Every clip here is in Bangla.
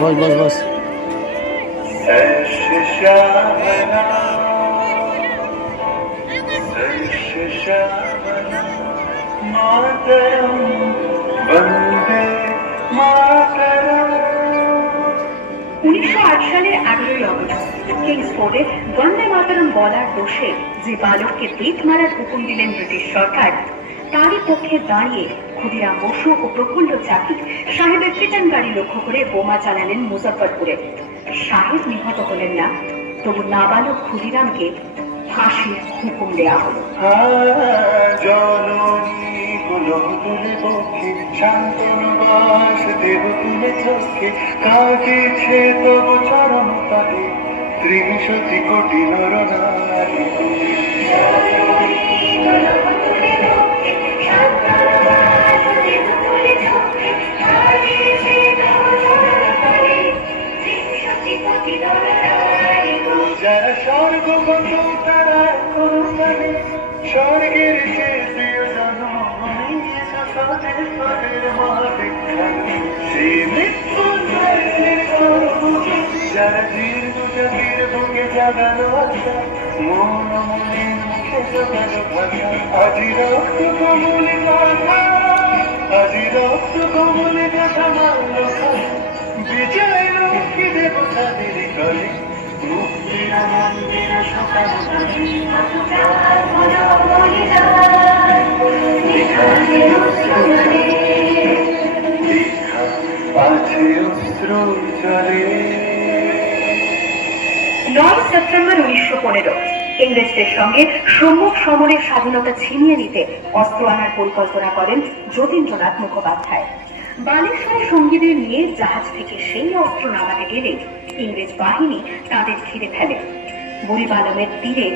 বস বস বস। বন্দে মাতরম। 1908 সালের 11ই অগস্ট কিংসফোর্ডে বন্দে মাতরম বলার দোষে যে বালককে পিঠ মারার হুকুম দিলেন ব্রিটিশ সরকার, তারই পক্ষে দাঁড়িয়ে ক্ষুদিরাম বসু ও প্রফুল্ল চাকি সাহেবের রিটার্ন গাড়ি লক্ষ্য করে বোমা চালালেন মুজফ্ফরপুরে। সাহেব নিহত হলেন না, তবু নাবালক ক্ষুদিরামকে ফাঁসির হুকুম দেয়া হলো। ত্রিশতি কোটি নরনারী যারা স্বর্গ বন্ধু তারা করুণারে স্বর্গের যে প্রিয় জনমী সাদের পরের মহাবিখ্যানী সেই মৃত্যু যারা দীর্ঘ জাতির বুকে জাগানো আশা মন মনের মুখে জোগানো ভাষা আজি রক্ত কমলে কথা আজি রক্ত কমলে কথা মানল বিজয় লক্ষ্মী দেবতাদের করে মুক্তির মন্দির সকাল আছে অস্ত্র চলে। 9 সেপ্টেম্বর 1915 ইংরেজদের সঙ্গে সম্মুখ সমরের স্বাধীনতা ছিনিয়ে নিতে অস্ত্র আনার পরিকল্পনা করেন যতীন্দ্রনাথ মুখোপাধ্যায়। বালেশ্বরে সঙ্গীদের নিয়ে জাহাজ থেকে সেই অস্ত্র নামাতে গেলে ইংরেজ বাহিনী তাদের ঘিরে ফেলে। বুড়িবালমের তীরে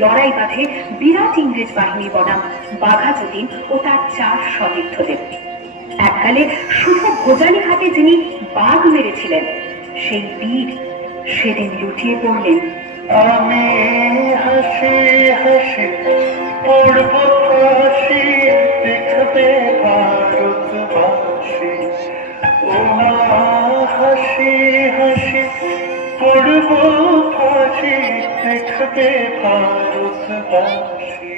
লড়াই বাঁধে বিরাট ইংরেজ বাহিনী বনাম বাঘা যতীন ও তার 4 সতীর্থদের। এককালে শুধু ভোজালি হাতে যিনি বাঘ মেরেছিলেন, সেই বীর সেদিন লুটিয়ে পড়লেন। আমি হাসি হাসি পড়ব ফাঁসি দেখবে ভারতবাসী ও হাসি হাসি পড়ব ফাঁসি দেখবে ভারতবাসী।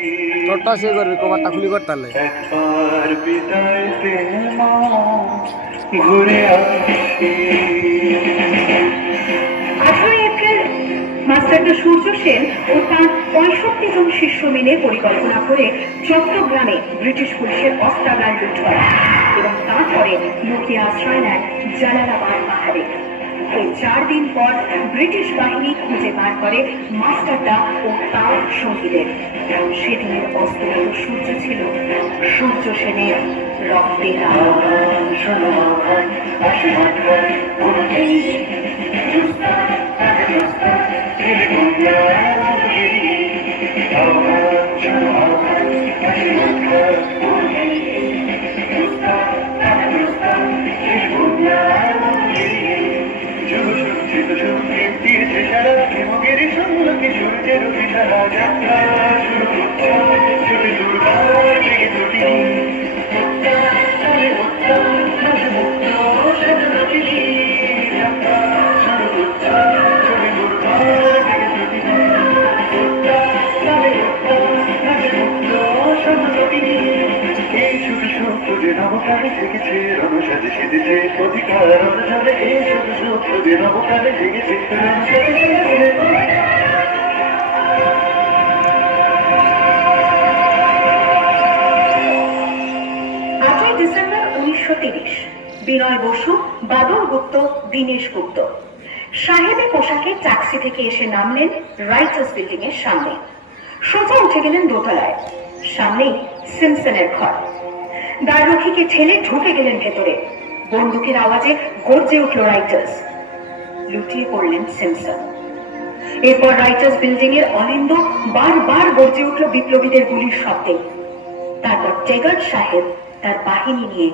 তোরটা সে করবি, কভারটা খুলি করতে হলে একবার বিদায় দে মা ঘুরে আসি। 18 এপ্রিল মাস্টারদা সূর্য সেন ও তার 65 জন শিষ্য মিলে পরিকল্পনা করে চট্টগ্রামে ব্রিটিশ পুলিশের অস্ত্রাগার লুট করে এবং তারপরে লুকিয়ে আশ্রয় নেয় জালালাবাদ পাহাড়ে। এই 4 দিন পর ব্রিটিশ বাহিনী খুঁজে বার করে মাস্টারদা ও তার সঙ্গীদের। সেদিনের অস্তমিত সূর্য ছিল সূর্য সেনের রক্তের আলো। সূর্যের বিশালা যাত্রা শুরু ছুটে দুর্বার দিকে দুটি নবকালে জেগেছে রণসাজে সেজেছে অধিকার অর্জনে এই শুধু সূত্র নবকালে জেগেছে রণসাজে। 8 ডিসেম্বর 1930 বিনয় বসু, বাদল গুপ্ত, দীনেশ গুপ্ত সাহেবী পোশাকে ট্যাক্সি থেকে এসে নামলেন রাইটার্স বিল্ডিং এর সামনে। সোজা উঠে গেলেন দোতলায়। সামনেই সিমসনের ঘর। দ্বাররক্ষীকে ঠেলে ঢুকে গেলেন ভেতরে। বন্দুকের আওয়াজে গর্জে উঠল রাইটার্স। লুটিয়ে পড়লেন সিমসন। এরপর রাইটার্স বিল্ডিং এর অলিন্দ বারবার গর্জে উঠল বিপ্লবীদের গুলির শব্দে। তারপর টেগার্ড সাহেব তার বাহিনী নিয়ে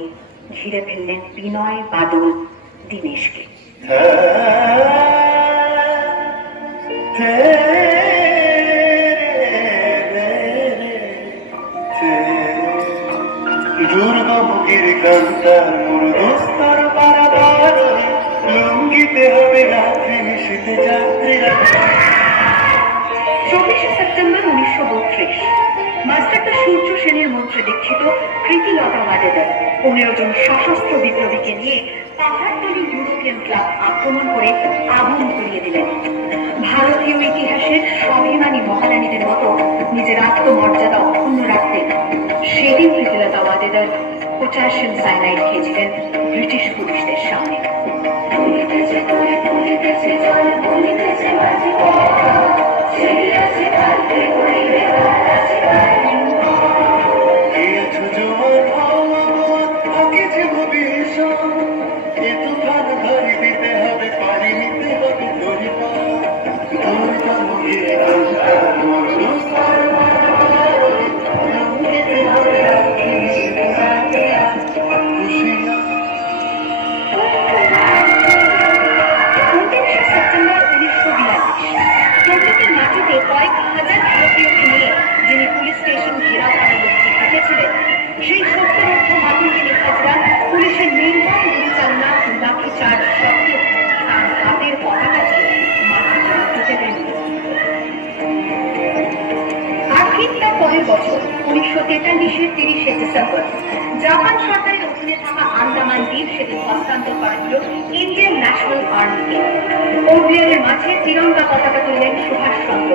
ঘিরে ফেললেন বিনয়, বাদল, দীনেশকে। দুর্গমুখীর কান্তার মুরদস্তর বারাবার লুঙ্গি গচ্ছিত প্রীতিলতা ওয়াডেদার 15 জন সশস্ত্র বিপ্লবীকে নিয়ে পাহাড়তলি ইউরোপিয়ান ক্লাব আক্রমণ করে আগুন ধরিয়ে দিলেন। ভারতীয় ইতিহাসের স্বাভিমানী মহারানীদের মতো নিজের আত্মমর্যাদা অক্ষুণ্ণ রাখতে সেদিন প্রীতিলতা ওয়াডেদার পটাশিয়াম সায়ানাইড খেয়েছিলেন ব্রিটিশ পুলিশদের সামনে। কয়েক হাজার ভারতীয়কে নিয়ে যিনি পুলিশ স্টেশন ঘেরাও করার লক্ষ্যে ঢুকেছিলেন, সেই সত্যরুদ্ধ মাতঙ্গী নিখাজরা পুলিশের নির্মম পরিচালনা ও লাঠিচার্জ সত্ত্বেও তার হাতের পতাকাটি মাটিতে উঠতে দেননি। আর ঠিক তার পরের বছর 1943-এর 30শে ডিসেম্বর জাপান সরকারের অধীনে থাকা আন্দামান দ্বীপ সেদিন হস্তান্তর করা হল ইন্ডিয়ান ন্যাশনাল আর্মিকে। কোচবিহারের মাঝে তিরঙ্গা পতাকা তুললেন সুভাষচন্দ্র।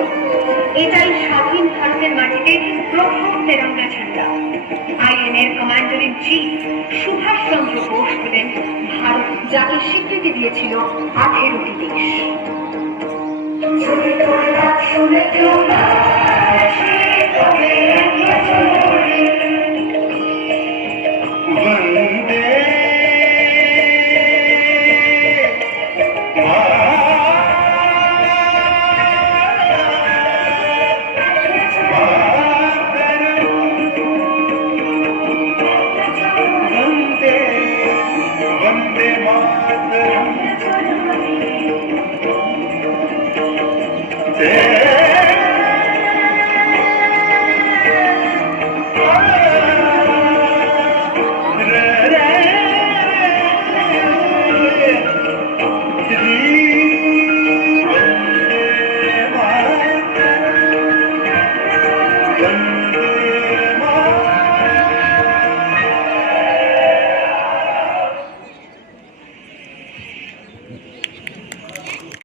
এটাই স্বাধীন ভারতের মাটিতে প্রথম তেরঙ্গা ঝান্ডা। আইএনএর commander in chief Subhas Chandra Bose হলেন ভারত, যাকে স্বীকৃতি দিয়েছিল 18টি দেশ।